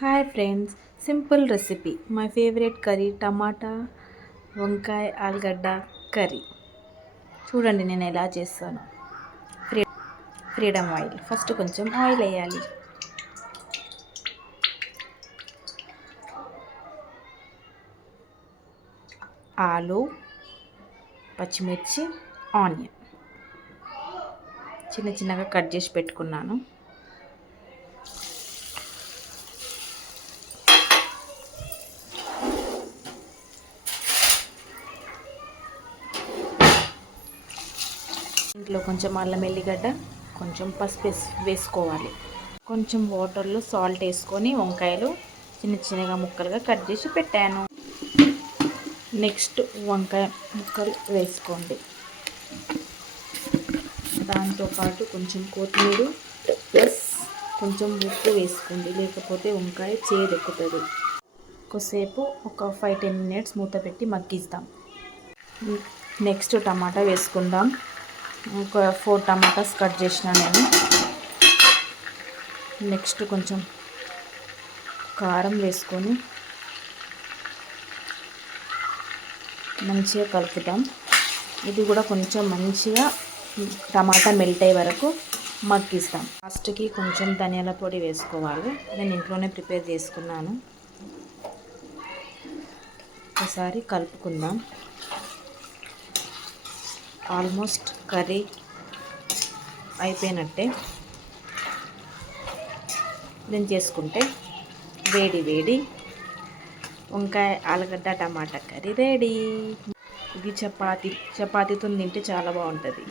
Hi friends, simple recipe my favourite curry టమాటా వంకాయ ఆలుగడ్డ కర్రీ. చూడండి నేను ఎలా చేస్తాను. ఫ్రీడమ్ ఆయిల్, ఫస్ట్ కొంచెం ఆయిల్ వేయాలి. ఆలు, పచ్చిమిర్చి, ఆనియన్ చిన్న చిన్నగా కట్ చేసి పెట్టుకున్నాను. ఇంట్లో కొంచెం అల్లం ఎల్లిగడ్డ, కొంచెం పసుపు వేసుకోవాలి. కొంచెం వాటర్లో సాల్ట్ వేసుకొని వంకాయలు చిన్న చిన్నగా ముక్కలుగా కట్ చేసి పెట్టాను. నెక్స్ట్ వంకాయ ముక్కలు వేసుకోండి. దాంతోపాటు కొంచెం కొత్తిమీర ప్లస్ కొంచెం ఉప్పు వేసుకోండి, లేకపోతే వంకాయ చేదెక్కుతుంది. కొద్దిసేపు ఒక 5-10 మినిట్స్ మూత పెట్టి మగ్గిద్దాం. నెక్స్ట్ టమాటా వేసుకుందాం. ఒక 4 టమాటాస్ కట్ చేసిన నేను. నెక్స్ట్ కొంచెం కారం వేసుకొని మంచిగా కలుపుతాం. ఇది కూడా కొంచెం మంచిగా టమాటా మెల్ట్ అయ్యే వరకు మగ్గిస్తాం. లాస్ట్కి కొంచెం ధనియాల పొడి వేసుకోవాలి. నేను ఇంట్లోనే ప్రిపేర్ చేసుకున్నాను. ఒకసారి కలుపుకుందాం. ఆల్మోస్ట్ కర్రీ అయిపోయినట్టే. దించేసుకుంటే వేడి వేడి వంకాయ ఆలుగడ్డ టమాటా కర్రీ రెడీ. ఇది చపాతీతో తింటే చాలా బాగుంటుంది.